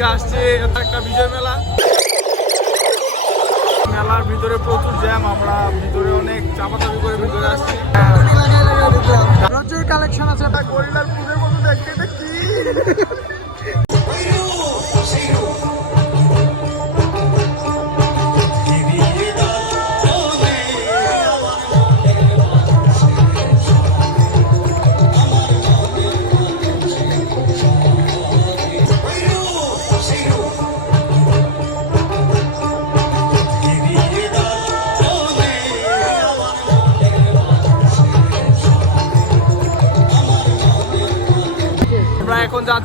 আজকে আসছে এটা একটা বিজয় মেলা। মেলার ভিতরে প্রচুর জ্যাম আমরা ভিতরে অনেক চাপাচাপি করে ভিতরে আসছি। প্রচুর কালেকশন আছে গরিলার পুজোর মতো দেখতে এটা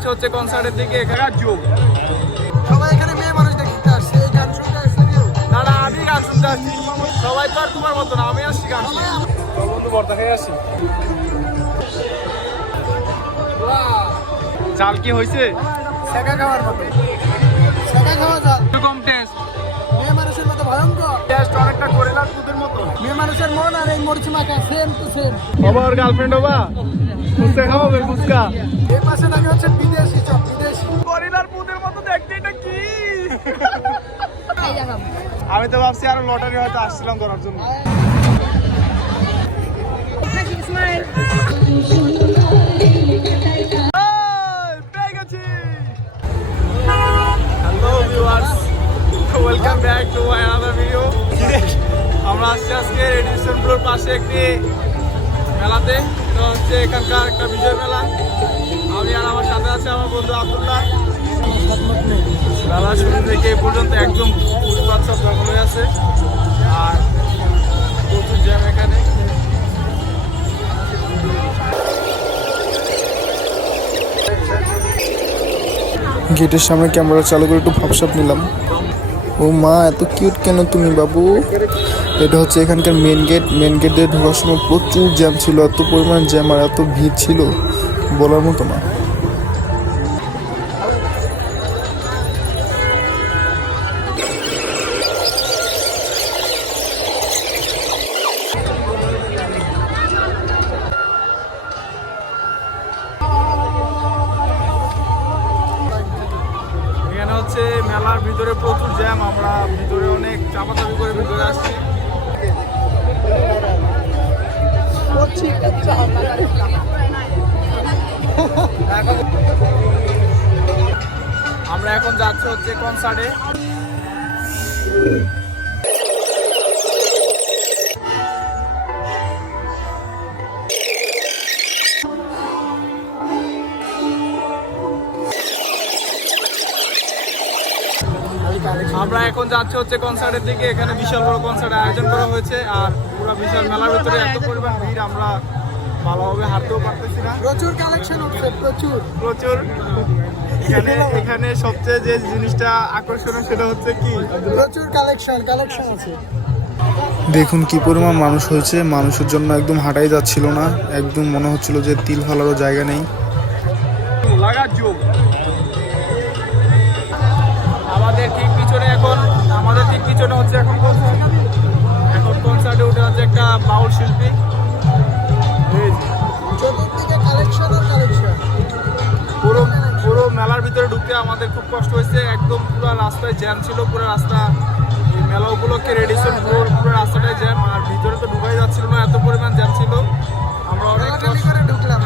যাচ্ছি হচ্ছে কনসার্টের দিকে এখানে। যোগ সবাই এখানে মেয়ে মানুষ দেখতে আসছে এই গান শুনতে আসছে কেউ? না না আমি গান শুনতে আসছি। সবাই তো আর তোমার মতো না আমি আসছি গান বন্ধু বর্তা খেয়ে আসি চাল কি হয়েছে শেখা খাওয়ার মতো। শেখা খাওয়া যাক এরকম টেস্ট মেয়ে মানুষের মতো ভয়ঙ্কর। টেস্ট অনেকটা গরিলার দুধের মতো। মেয়ে মানুষের মন আর এই মরিচ মাখা সেম টু সেম বাবা ওর গার্লফ্রেন্ড হবা? ফুচকা খাওয়াবে ফুচকা? এই পাশে নাকি হচ্ছে বিদেশি চপ বিদেশি। গরিলার পুদের মতো দেখতে এটা কি? আমি তো ভাবছি আরও লটারি হয়তো আসছিলাম করার জন্য। এই, পেয়ে গেছি। Welcome back to my another video আমরা আসছি আজকে রেডিয়েশন ব্লোর পাশে একটি মেলাতে। তো হচ্ছে এখানকার একটা বিজয় মেলা। আছে আমার বন্ধু আব্দুল্লাহ। মেলা শুরু থেকে পর্যন্ত একদম ফুটপাত সব দখল হয়ে আছে। আর প্রচুর জ্যাম এখানে। গেটের সামনে ক্যামেরা চালু করে একটু ভাবসাপ নিলাম। ও মা, এত কিউট কেন তুমি বাবু? এটা হচ্ছে এখানকার মেন গেট মেন গেট দিয়ে ঢোকার সময় প্রচুর জ্যাম ছিল, এত পরিমাণ জ্যাম আর এত ভিড় ছিল, বলার মতো না। আমরা এখন যাচ্ছি হচ্ছে কনসার্টে। আমরা এখন যাচ্ছি হচ্ছে কনসার্টের দিকে, এখানে বিশাল বড় কনসার্ট আয়োজন করা হয়েছে আর পুরো বিশাল মেলার ভিতরে এত পরিমাণ ভিড়, আমরা ভালোভাবে হাঁটতেও পারতেছি না। প্রচুর কালেকশন হচ্ছে প্রচুর। প্রচুর। এখানে এখানে সবচেয়ে যে জিনিসটা আকর্ষণীয় সেটা হচ্ছে কি? প্রচুর কালেকশন কালেকশন আছে। দেখুন কি পরিমাণ মানুষ হয়েছে মানুষের জন্য একদম হাঁটাই যাচ্ছিল না একদম মনে হচ্ছিল যে তিল ফালারও জায়গা নেই। আমাদের ঠিক পিছনে এখন আমাদের ঠিক পিছনে হচ্ছে এখন এখন কনসার্টে উঠে হচ্ছে একটা বাউল শিল্পী? চতুর্দিকে কালেকশন আর কালেকশন পুরো পুরো মেলার ভিতরে ঢুকতে আমাদের খুব কষ্ট হয়েছে। একদম পুরো রাস্তায় জ্যাম ছিল পুরো রাস্তা। মেলা উপলক্ষে রেডিশন পুরো পুরো রাস্তাটাই জ্যাম আর ভিতরে তো ঢুকাই যাচ্ছিল না এত পরিমাণ জ্যাম ছিল। আমরা অনেক ঢুকলাম।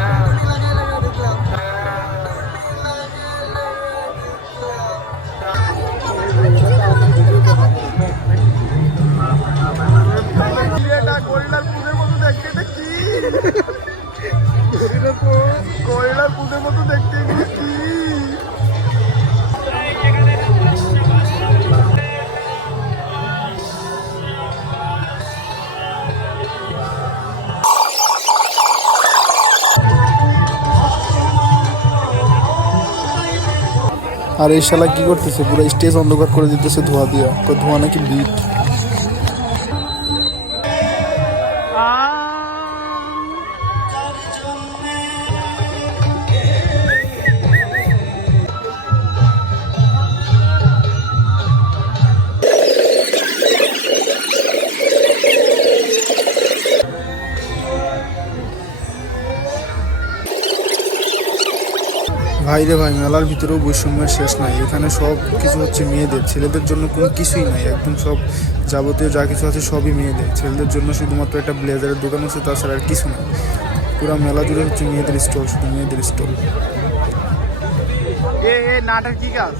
আর এই শালা কি করতেছে? পুরো স্টেজ অন্ধকার করে দিতেছে ধোঁয়া দিয়া। তো ধোঁয়া নাকি বিট ভাই রে ভাই মেলার ভিতরেও বৈষম্যের শেষ নাই। এখানে সব কিছু হচ্ছে মেয়েদের। ছেলেদের জন্য কোনো কিছুই নাই। একদম সব যাবতীয় যা কিছু আছে সবই মেয়েদের। ছেলেদের জন্য শুধুমাত্র একটা ব্লেজারের দোকান আছে তাছাড়া আর কিছু নাই। পুরো মেলা জুড়ে হচ্ছে মেয়েদের স্টল শুধু মেয়েদের স্টল। এ এ নাটের কি কাজ?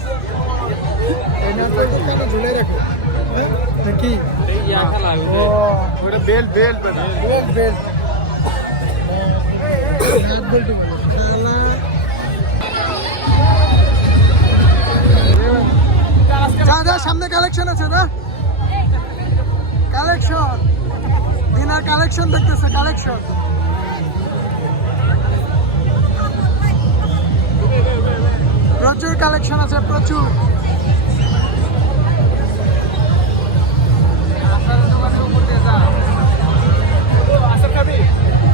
ঝুলে রাখো। বেল্ট বেল্ট বেল্ট যা যা, সামনে কালেকশন আছে না কালেকশন দিনার কালেকশন দেখতেছে কালেকশন প্রচুর কালেকশন আছে, প্রচুর।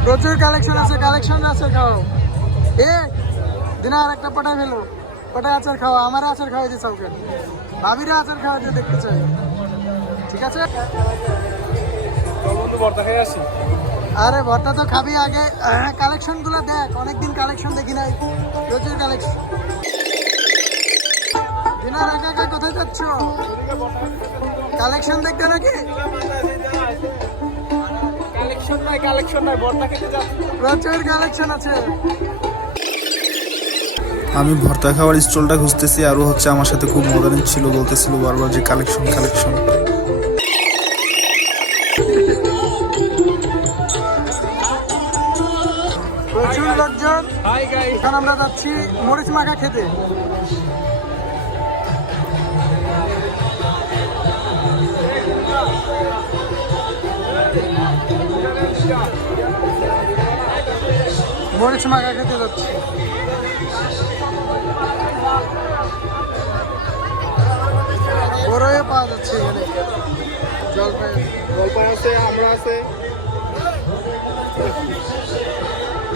প্রচুর কালেকশন আছে কালেকশন আছে, খাও। এ দিনা আর একটা পটাই ফেলো পটাই আচার খাওয়া? আমার আচার খাওয়াই দিচ্ছে ওকে। ভাবিরা আচার খাওয়াই দিয়ে দেখতে চাই। ঠিক আছে? আরে ভর্তা তো খাবি আগে। কালেকশনগুলো দেখ। অনেকদিন কালেকশন দেখি নাই। প্রচুর কালেকশন দিনার একা একা কোথায় যাচ্ছ? কালেকশন দেখতে নাকি? কালেকশন নাই কালেকশন নাই বর্তা খেতে যাচ্ছি। প্রচুর কালেকশন আছে। আমি ভর্তা খাওয়ার স্টলটা খুঁজতেছি, আরও হচ্ছে আমার সাথে খুব মডার্ন ছিল বলতেছিল বারবার যে কালেকশন কালেকশন প্রচুর আমরা যাচ্ছি মরিচ মাখা খেতে। মরিচ মাখা খেতে যাচ্ছি। বড়ই পাওয়া যাচ্ছে এখানে। জলপাই জলপাই আছে আমরা আছে।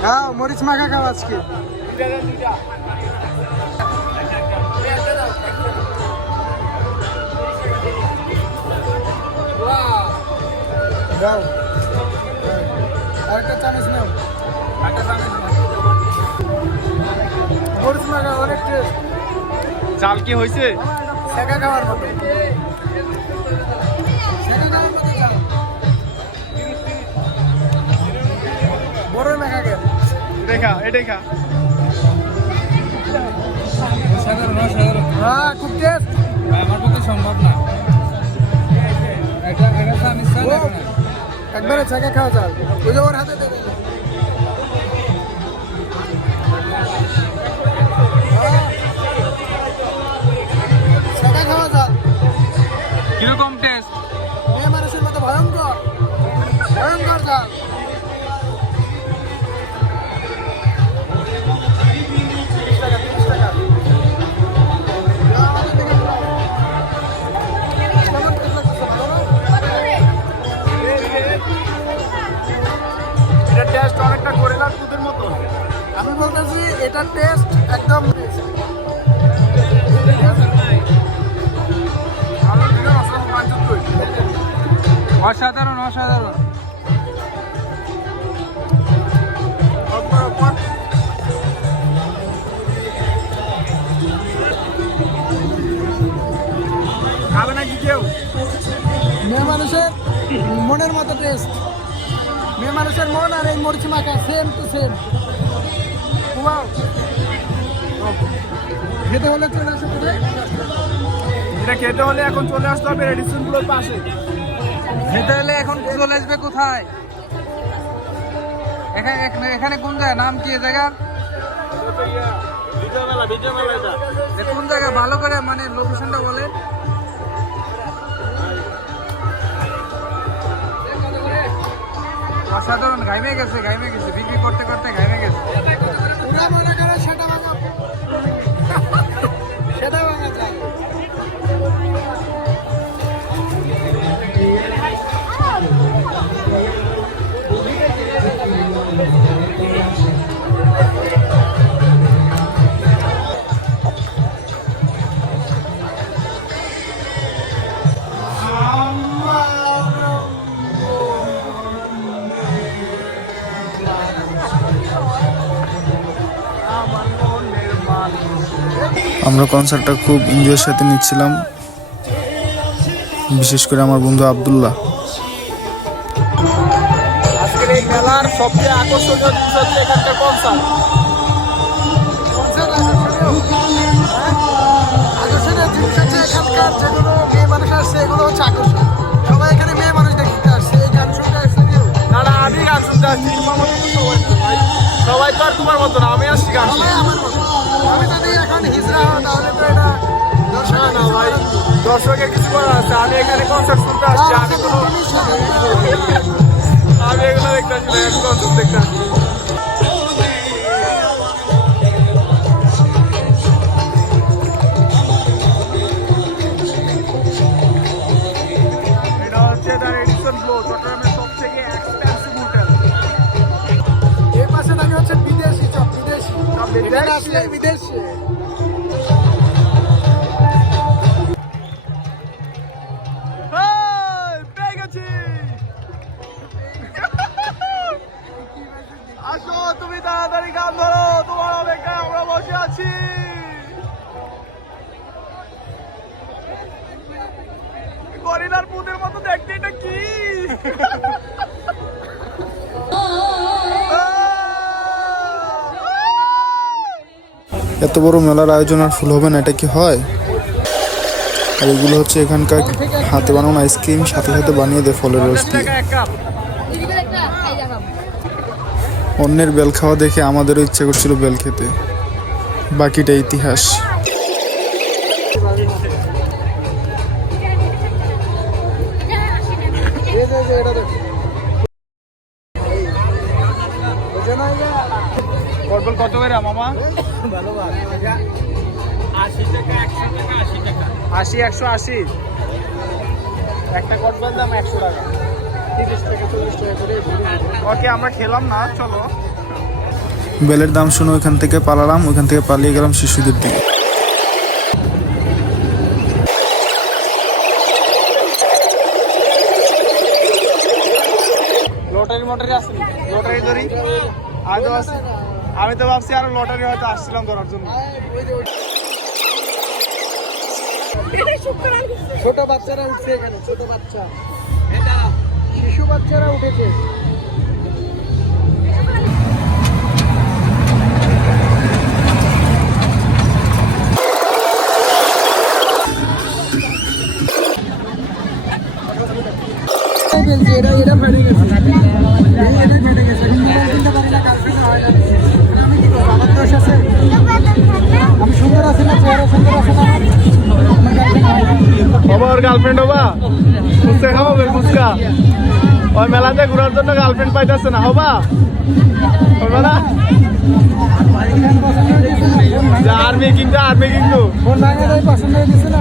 খাও মরিচ মাখা খাও আজকে। দাও। আরেকটা চামচ নাও। মরিচ মাখা অনেক টেস্ট চাল কি হয়েছে? শেখা খাওয়ার মতো। শেখা খাওয়ার মতো বড় মেখা গেল দেখা এটাই খা হ্যাঁ খুব টেস্ট আমার পক্ষে সম্ভব না। একবারে ছেঁকে খাওয়া চাল। ওই যে ওর হাতে বলতেছি এটার টেস্ট একদম অসাধারণ অসাধারণ। খাবে নাকি কেউ? মেয়ে মানুষের মনের মতো টেস্ট মেয়ে মানুষের মন আর এই মরিচ মাখা সেম টু সেম খেতে হলে চলে আসো কোথায়? এটা খেতে হলে এখন চলে আসতে হবে রেডিসনগুলোর পাশে। খেতে হলে এখন চলে আসবে কোথায়? এখানে এখানে- এখানে কোন জায়গা? নাম কি এ কোন জায়গা? ভালো করে মানে লোকেশনটা বলে অসাধারণ ঘাইমে গেছে ঘাইমে গেছে বিক্রি করতে করতে ঘাইমে গেছে। আমরা কনসার্টটা খুব এনজয়ের সাথে নিচ্ছিলাম। বিশেষ করে আমার বন্ধু আবদুল্লাহ। আজকের এই মেলার সবচেয়ে আকর্ষণীয় জিনিস হচ্ছে এখানকার কনসার্ট আকর্ষণীয়? জিনিস হচ্ছে এখানকার যেগুলো মেয়ে মানুষ আসছে এগুলো হচ্ছে আকর্ষণ সবাই এখানে মেয়ে মানুষ দেখতে আসছে এই গান শুনতে আসছে না না আমি গান শুনতে আসছি সবাই তো ভাই। সবাই তো আর তোমার মতো না আমি আসছি গান আমার মতো। আমি যদি এখন হিজড়া হও তাহলে তো এটা দর্শক না না ভাই দর্শকের কিছু করার আছে আমি এখানে কনসার্ট শুনতে আসছি আমি কোনো আমি এগুলো দেখতে আসছি কনসার্ট দেখতে আসছি বসে গরিলার পুদের মতো দেখতে এটা কি? এত বড় মেলার আয়োজন আর ফুল হবে না এটা কি হয়? আর এগুলো হচ্ছে এখানকার হাতে বানানো আইসক্রিম সাথে সাথে বানিয়ে দেয় ফলের রস দিয়ে অন্যের বেল খাওয়া দেখে আমাদেরও ইচ্ছে করছিল বেল খেতে। বাকিটা ইতিহাস। মামা? আশি একশো আশি। একটা দাম একশো টাকা। তিরিশ টাকা চল্লিশ টাকা করে। ওকে, আমরা খেলাম না, চলো। বেলের দাম শুনে ওইখান থেকে পালালাম ওইখান থেকে পালিয়ে গেলাম শিশুদের দিকে। লটারি মটারি আসেনি লটারি ধরি? আমি তো ভাবছি- আমি তো ভাবছি আরও লটারি হয়তো আসছিলাম ধরার জন্য। ছোট বাচ্চারা উঠছে এখানে ছোট বাচ্চা। শিশু বাচ্চারা উঠেছে। ওর গার্লফ্রেন্ড হবা? ফুচকা খাওয়াবে ফুচকা। ওই মেলাতে ঘোরার জন্য গার্লফ্রেন্ড পাইতেছে না, হবা? হবে না? আর্মি কিন্তু আর্মি কিন্তু পছন্দ হয়ে গেছে না।